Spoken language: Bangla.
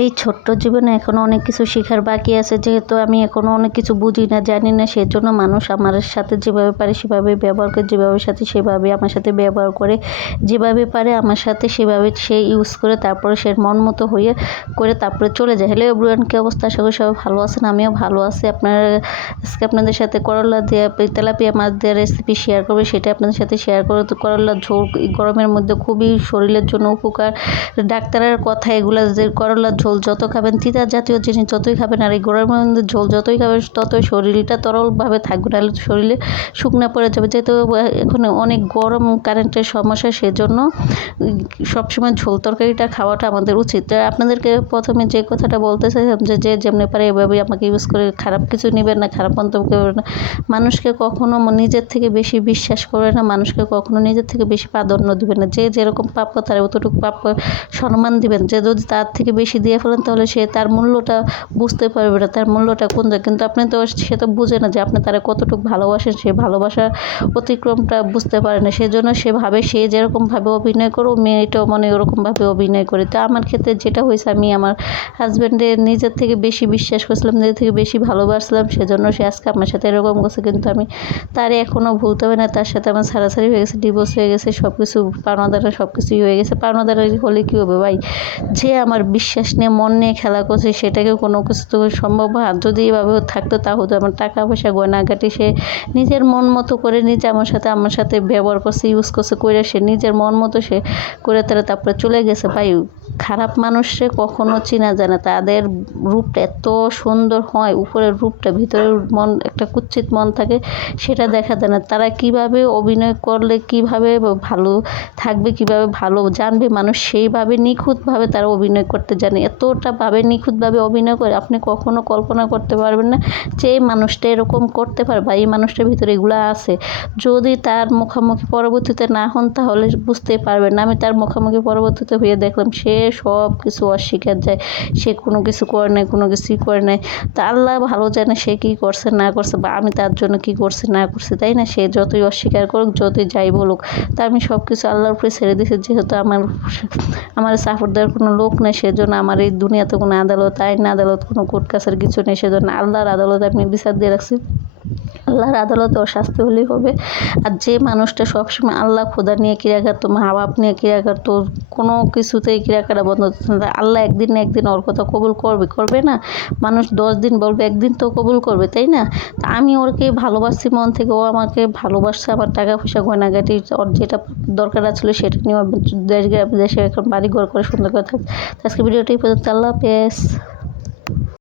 এই ছোট্ট জীবনে এখনও অনেক কিছু শেখার বাকি আছে, যেহেতু আমি এখনও অনেক কিছু বুঝি না, জানি না। সেজন্য মানুষ আমার সাথে যেভাবে পারে সেভাবে ব্যবহার করে, যেভাবে সাথে সেভাবে আমার সাথে ব্যবহার করে, যেভাবে পারে আমার সাথে সেভাবে সে ইউজ করে, তারপরে সে মন মতো হয়ে করে তারপরে চলে যায়। হ্যালো এভরিওয়ান, কী অবস্থা? আশা করি সবাই ভালো আছেন, আমিও ভালো আছি। আজকে আপনাদের সাথে করলা দিয়ে তেলাপিয়া মাছ দিয়ে রেসিপি শেয়ার করবো, সেটা আপনাদের সাথে শেয়ার করবো। তো করলার ঝোল গরমের মধ্যে খুবই শরীরের জন্য উপকার। ডাক্তারের কথা এগুলো যে করলার ঝোল যত খাবেন, তিতা জাতীয় জিনিস যতই খাবেন, আর এই গরমের মধ্যে ঝোল যতই খাবেন ততই শরীরটা তরলভাবে থাকবে, নাহলে শরীরে শুকনো পড়ে যাবে। যেহেতু এখন অনেক গরম, কারেন্টের সমস্যা, সেজন্য সবসময় ঝোল তরকারিটা খাওয়াটা আমাদের উচিত। আপনাদেরকে প্রথমে যে কথাটা বলতে চাইলাম যে যেমনি পারে এভাবেই আমাকে ইউজ করে, খারাপ কিছু নেবেন না, খারাপ মন্তব্য করবেন না। মানুষকে কখনো নিজের থেকে বেশি বিশ্বাস করবে না, মানুষকে কখনো নিজের থেকে বেশি প্রাধান্য দিবেন না। যে যেরকম প্রাপ্য তার অতটুকু প্রাপ্য সম্মান দিবেন। যে যদি তার থেকে বেশি দিয়ে ফেলেন তাহলে সে তার মূল্যটা বুঝতে পারবে না, তার মূল্যটা কোন জায়গায়। কিন্তু আপনি তো, সে তো বুঝে না যে আপনি তারা কতটুকু ভালোবাসেন, সে ভালোবাসার অতিক্রমটা বুঝতে পারে না। সেজন্য সে ভাবে সে যেরকমভাবে অভিনয় করো, মেয়েটাও মনে ওরকমভাবে অভিনয় করে। তো আমার ক্ষেত্রে যেটা হয়েছে, আমি আমার হাজব্যান্ডের নিজের থেকে বেশি বিশ্বাস করছিলাম, নিজের থেকে বেশি ভালোবাসলাম, সেজন্য সে আজকে আমার সাথে এরকম করছে। কিন্তু আমি তারে এখনও ভুলতে হবে না। তার সাথে আমার ছাড়াছাড়ি হয়ে গেছে, ডিভোর্স হয়ে গেছে, সব কিছু পাওনাদারা সব কিছুই হয়ে গেছে। পাওনাদারা হলে কী হবে ভাই? যে আমার বিশ্বাস নিয়ে, মন নিয়ে খেলা করছে, সেটাকে কোনো কিছু তো সম্ভব হয়? আর যদি এভাবে থাকতো তাহলে আমার টাকা পয়সা গয়নাগাটি সে নিজের মন মতো করে নিজে আমার সাথে ব্যবহার করছে, ইউজ করছে, করে সে নিজের মন মতো সে করে তারপরে চলে গেছে। ভাই, খারাপ মানুষে কখনো চেনা যায় না। তাদের রূপটা এত সুন্দর হয়, উপরের রূপটা, ভিতরের মন একটা কুৎসিত মন থাকে, সেটা দেখা যায় না। তারা কিভাবে অভিনয় করলে কিভাবে ভালো থাকবে, কিভাবে ভালো জানবে মানুষ, সেইভাবে নিখুঁতভাবে তারা অভিনয় করতে জানে। এতটাভাবে নিখুঁতভাবে অভিনয় করে আপনি কখনো কল্পনা করতে পারবেন না যে এই মানুষটা এরকম করতে পারে বা এই মানুষটার ভিতরে এগুলো আছে। যদি তার মুখোমুখি পরবর্তীতে না হন তাহলে বুঝতে পারবেন না। আমি তার মুখোমুখি পরবর্তীতে হয়ে দেখলাম সে সব কিছু অস্বীকার যায়, সে কোনো কিছু করে নাই, কোনো কিছুই করে নাই। তা আল্লাহ ভালো জানে সে কী করছে না করছে, বা আমি তার জন্য কী করছি না করছি, তাই না? সে যতই অস্বীকার করুক, যতই যাই বলুক, তা আমি সব কিছু আল্লাহর উপরে ছেড়ে দিয়েছি। যেহেতু আমার সাপোর্ট দেওয়ার কোনো লোক নেই, সেজন্য আমার এই দুনিয়াতে কোনো আদালত, আইন আদালত, কোনো কোর্ট কাছার কিছু নেই। সেজন্য আল্লাহর আদালত আমি বিচার দিয়ে রাখছি। আল্লাহর আদালতে ওর শাস্তি হলেই হবে। আর যে মানুষটা সবসময় আল্লাহ খোদা নিয়ে ক্রিয়া করতো, মা বাপ নিয়ে ক্রিয়া করতো, কোনো কিছুতেই ক্রিয়া করা বন্ধ হচ্ছে না, আল্লাহ একদিন না একদিন ওর কথা কবুল করবে না? মানুষ 10 দিন বলবে, একদিন তো কবুল করবে, তাই না? তা আমি ওরকে ভালোবাসছি মন থেকে, ও আমাকে ভালোবাসছে। আমার টাকা পয়সা গয়নাগাটি ওর যেটা দরকার ছিল সেটা নিয়ে দেশে এখন বাড়ি ঘর করে সুন্দর করে থাকে। আজকে ভিডিওটি পর্যন্ত। আল্লাহ হাফেজ।